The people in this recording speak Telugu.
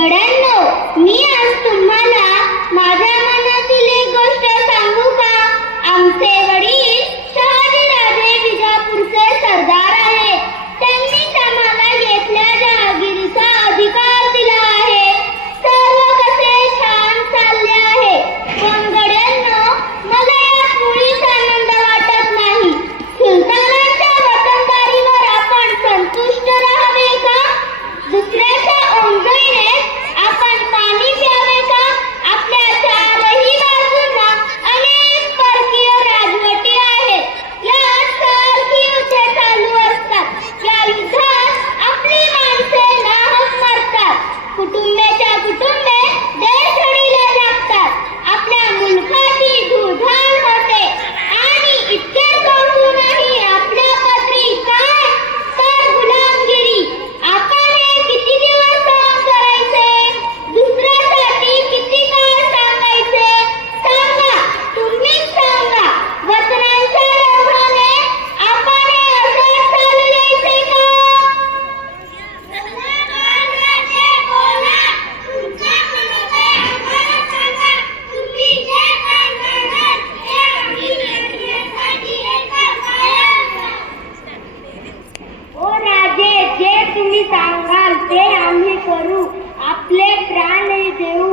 गड्यांनो मी आज तुम्हाला आपले प्राण देऊ।